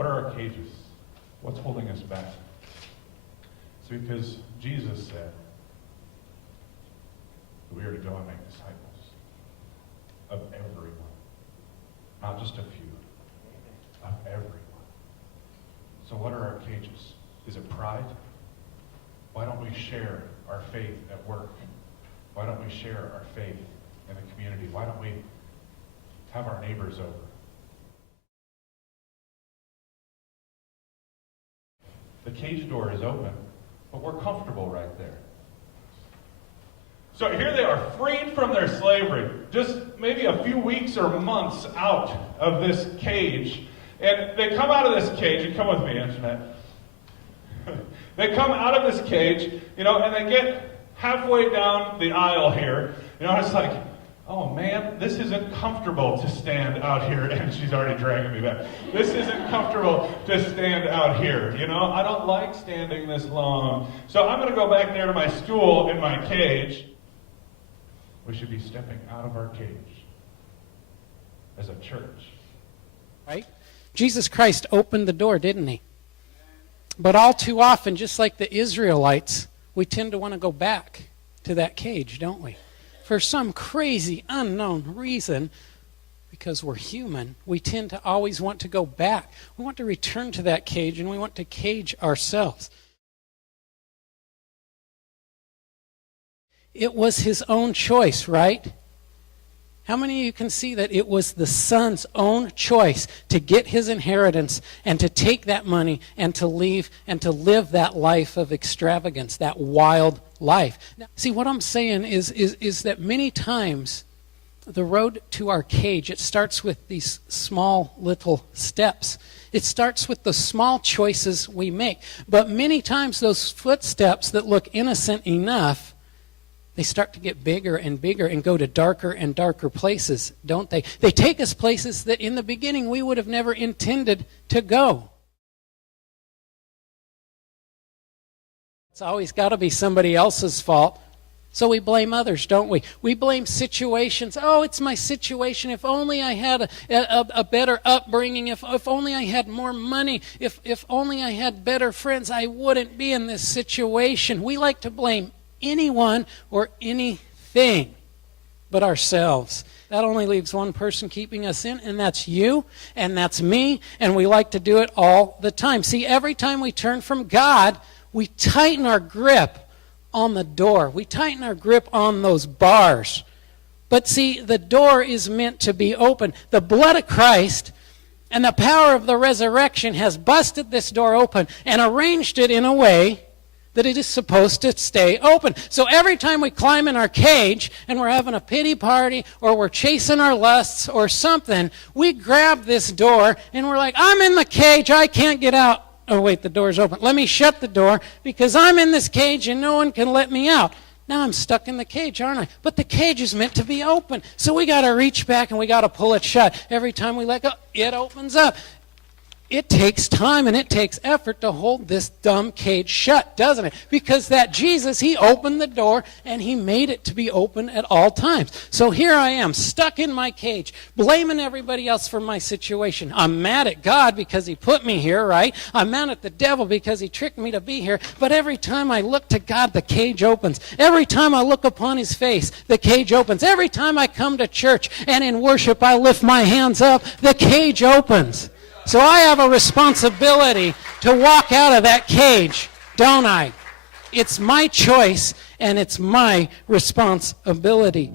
What are our cages? What's holding us back? It's because Jesus said that we are to go and make disciples of everyone. Not just a few, of everyone. So what are our cages? Is it pride? Why don't we share our faith at work? Why don't we share our faith in the community? Why don't we have our neighbors over? The cage door is open, but we're comfortable right there. So here they are, freed from their slavery, just maybe a few weeks or months out of this cage. And they come out of this cage, and come with me, Antoinette. They come out of this cage, and they get halfway down the aisle here. It's like, oh man, this isn't comfortable to stand out here. And she's already dragging me back. This isn't comfortable to stand out here. I don't like standing this long. So I'm going to go back there to my stool in my cage. We should be stepping out of our cage as a church. Right? Jesus Christ opened the door, didn't he? But all too often, just like the Israelites, we tend to want to go back to that cage, don't we? For some crazy, unknown reason, because we're human, we tend to always want to go back. We want to return to that cage, and we want to cage ourselves. It was his own choice, right? How many of you can see that it was the son's own choice to get his inheritance and to take that money and to leave and to live that life of extravagance, that wild life? Now, see, what I'm saying is that many times the road to our cage, it starts with these small little steps. It starts with the small choices we make. But many times those footsteps that look innocent enough, they start to get bigger and bigger and go to darker and darker places, don't they? They take us places that in the beginning we would have never intended to go. It's always got to be somebody else's fault. So we blame others, don't we? We blame situations. Oh, it's my situation. If only I had a better upbringing. If only I had more money. If only I had better friends, I wouldn't be in this situation. We like to blame anyone or anything but ourselves. That only leaves one person keeping us in, and that's you, and that's me, and we like to do it all the time. See, every time we turn from God, we tighten our grip on the door. We tighten our grip on those bars. But see, the door is meant to be open. The blood of Christ and the power of the resurrection has busted this door open and arranged it in a way that it is supposed to stay open. So every time we climb in our cage and we're having a pity party or we're chasing our lusts or something, we grab this door and we're like, I'm in the cage, I can't get out. Oh wait, the door's open. Let me shut the door because I'm in this cage and no one can let me out. Now I'm stuck in the cage, aren't I? But the cage is meant to be open. So we got to reach back and we got to pull it shut. Every time we let go, it opens up. It takes time and it takes effort to hold this dumb cage shut, doesn't it? Because that Jesus, he opened the door and he made it to be open at all times. So here I am, stuck in my cage, blaming everybody else for my situation. I'm mad at God because he put me here, right? I'm mad at the devil because he tricked me to be here. But every time I look to God, the cage opens. Every time I look upon his face, the cage opens. Every time I come to church and in worship I lift my hands up, the cage opens. So I have a responsibility to walk out of that cage, don't I? It's my choice and it's my responsibility.